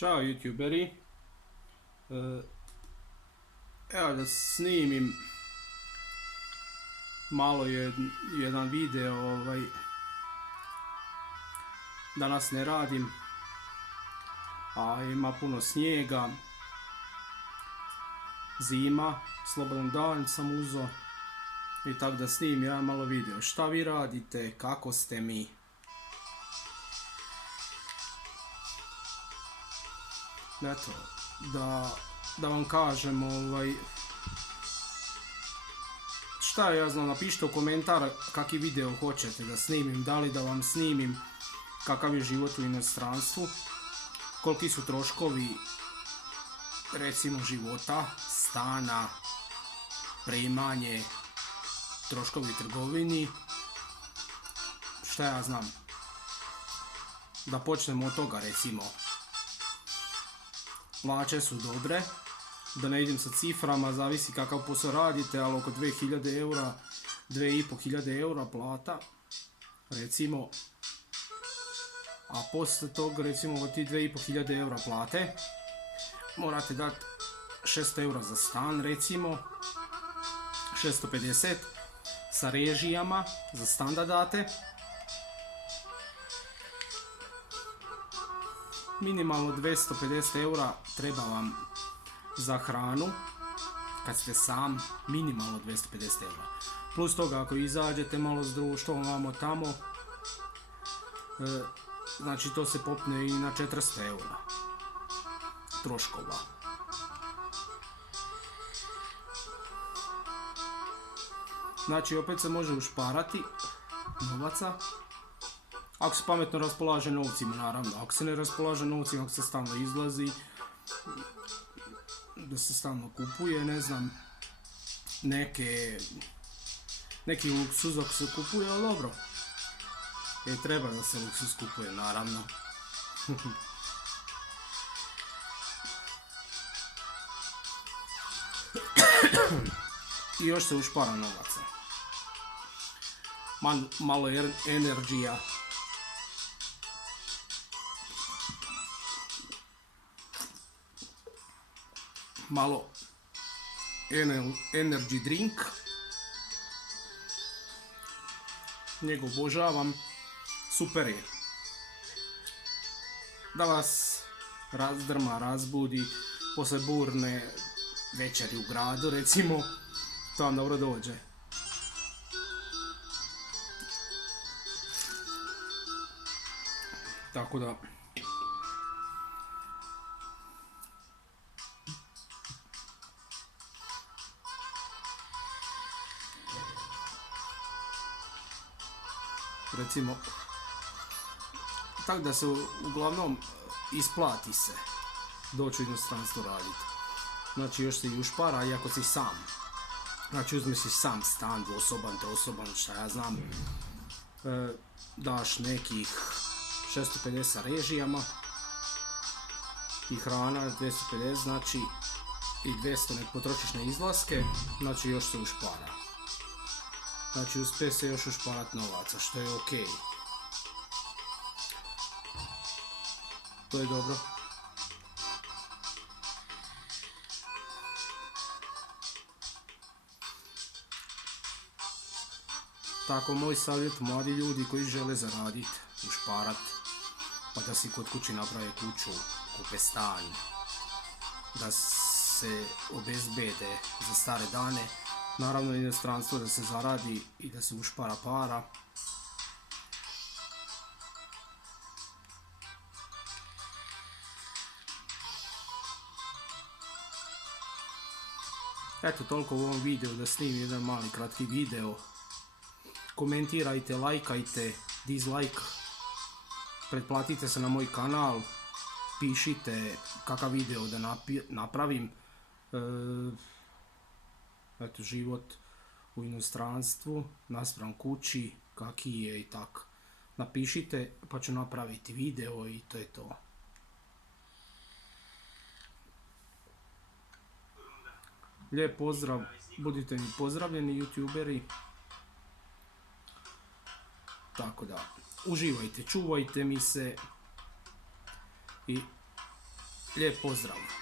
Ćao youtuberi, evo da snimim malo jedan video, danas ne radim, a ima puno snijega, zima, slobodan dan sam uzo i tako da snimim jedan malo video. Šta vi radite, kako ste mi? Eto, da vam kažem, šta ja znam, napišite u komentar kakvi video hoćete da snimim, da li da vam snimim kakav je život u inostranstvu, koliki su troškovi, recimo života, stana, primanje, troškovi trgovini, šta ja znam, da počnemo od toga recimo. Plaće su dobre, da ne idem sa ciframa, zavisi kakav posao radite, ali oko 2000 eura, 2500 eura plata, recimo, a poslije tog, recimo, od ti 2500 eura plate, morate dati 600 eura za stan, recimo, 650, sa režijama, za stan da date, minimalno 250 eura treba vam za hranu, kad ste sam, minimalno 250 eura. Plus toga ako izađete malo s društvom vamo tamo, znači to se popne i na 400 eura troškova. Znači opet se može ušparati novaca, ako se pametno raspolaže novcima, naravno. Ako se ne raspolaže novcima, ako se stalno izlazi, da se stalno kupuje, ne znam, neki luksuz ako se kupuje, ali dobro. Treba da se luksuz kupuje, naravno. I još se ušpara novaca. Malo energija. Malo energy drink, njega obožavam, super je, da vas razdrma, razbudi poslije burne večeri u gradu, recimo, to vam dobro dođe. Tako da recimo, tako da se uglavnom isplati se doći u inostranstvo raditi. Znači još se i ušpara, iako si sam. Znači uzmi si sam stan, dvosoban, trosoban, šta ja znam. Daš nekih 650 sa režijama i hrana 250, znači i 200 nek potrošiš na izlaske, znači još se ušpara. Znači uspije se još ušparat novaca, što je okej. To je dobro. Tako, moj savjet mladi ljudi koji žele zaradit, ušparat, pa da si kod kući naprave kuću, kupe stan, da se obezbede za stare dane. Naravno inostranstvo da se zaradi i da se ušpara para. Eto toliko u ovom videu, da snimim jedan mali kratki video. Komentirajte, lajkajte, dislike, pretplatite se na moj kanal, pišite kakav video da napravim. Eto, život u inostranstvu, naspram kući, kaki je i tako. Napišite pa ću napraviti video i to je to. Lijep pozdrav, budite mi pozdravljeni youtuberi. Tako da, uživajte, čuvajte mi se i Lijep pozdrav!